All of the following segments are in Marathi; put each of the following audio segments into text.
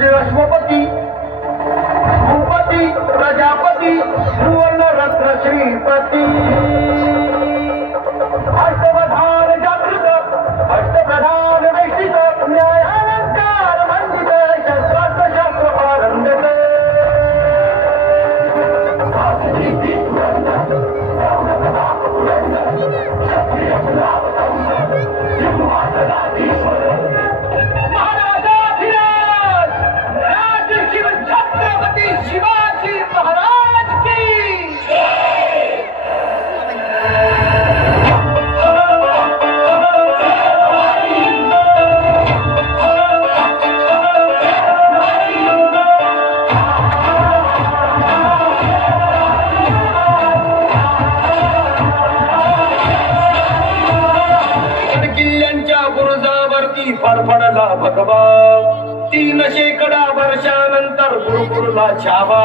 राजरश्मपती भूपती प्रजापती सुवर्ण रत्न श्रीपती. पडला भगवा तीन शेकडा वर्षानंतर गुरुकुलला छावा.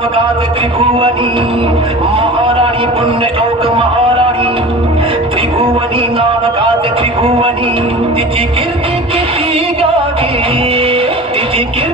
ताप गाजे त्रिभुवनी महाराणी पुण्य चौक महाराणी. त्रिभुवनी नाम गाजे त्रिभुवनी तिची कीर्ती किती गावी तिची कीर्ती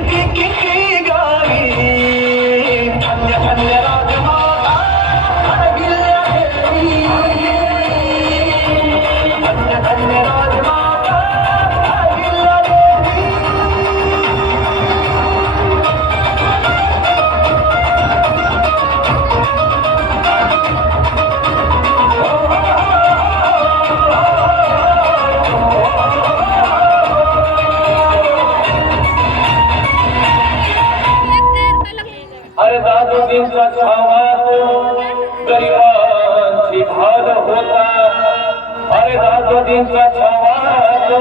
गरीबाचा वाद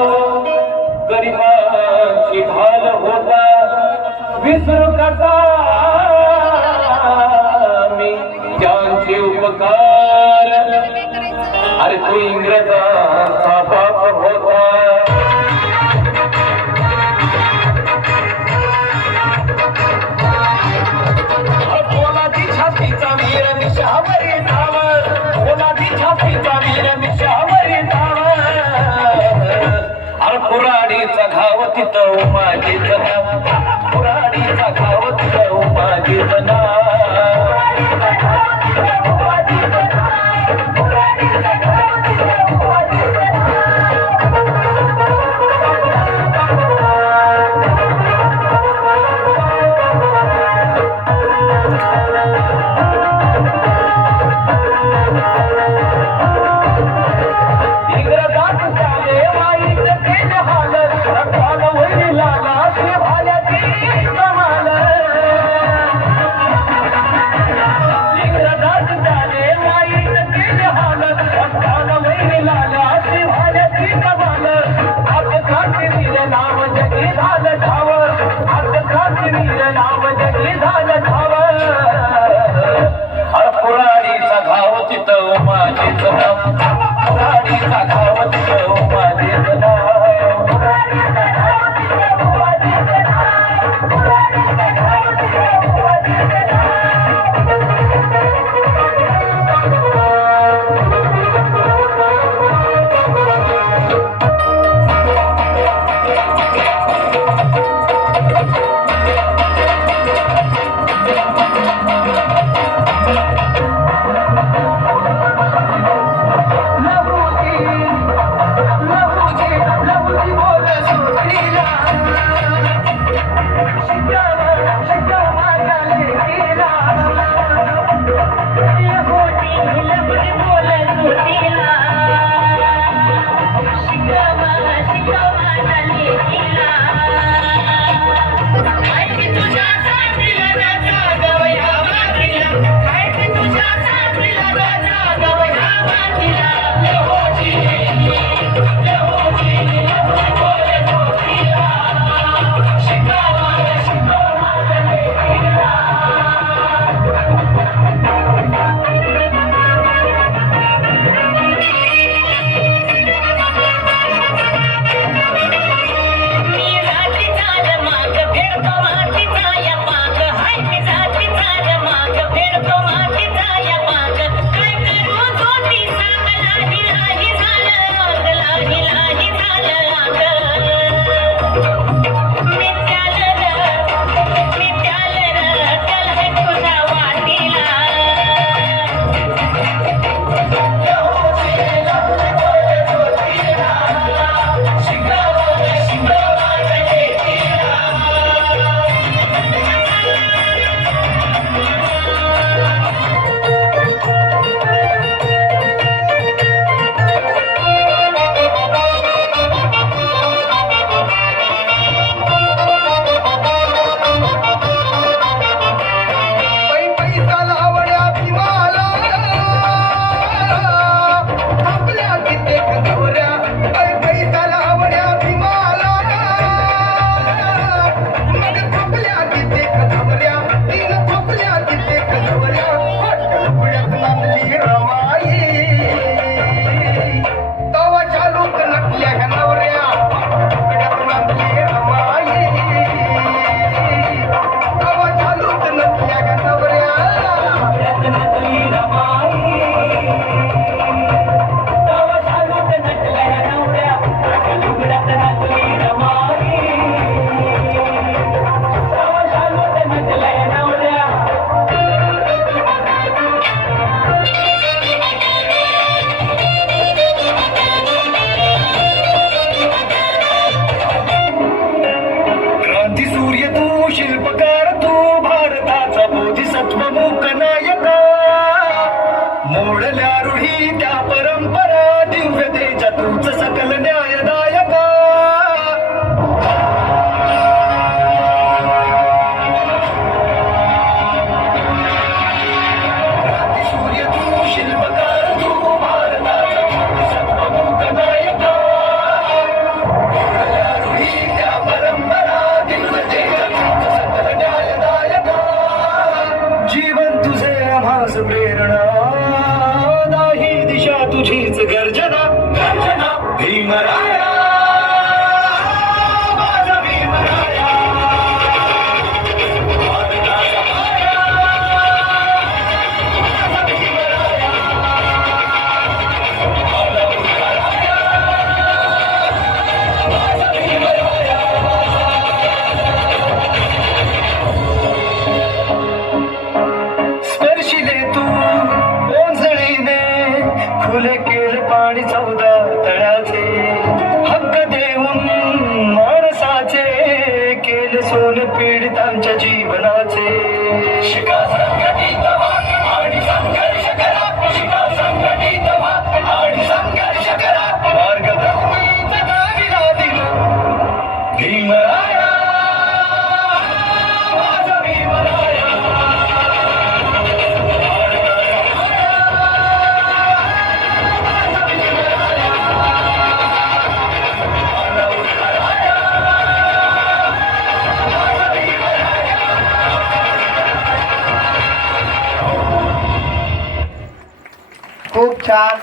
गरिबाची होता. विसरू कसा मी ज्यांचे उपकार. अरे तू इंग्रजा तिथं माझी जता Thank you. तुझीच गर्जना गर्जना. भीमरा मूल पीडितांच्या जीवनाचे. शिका आणि संघर्ष करा.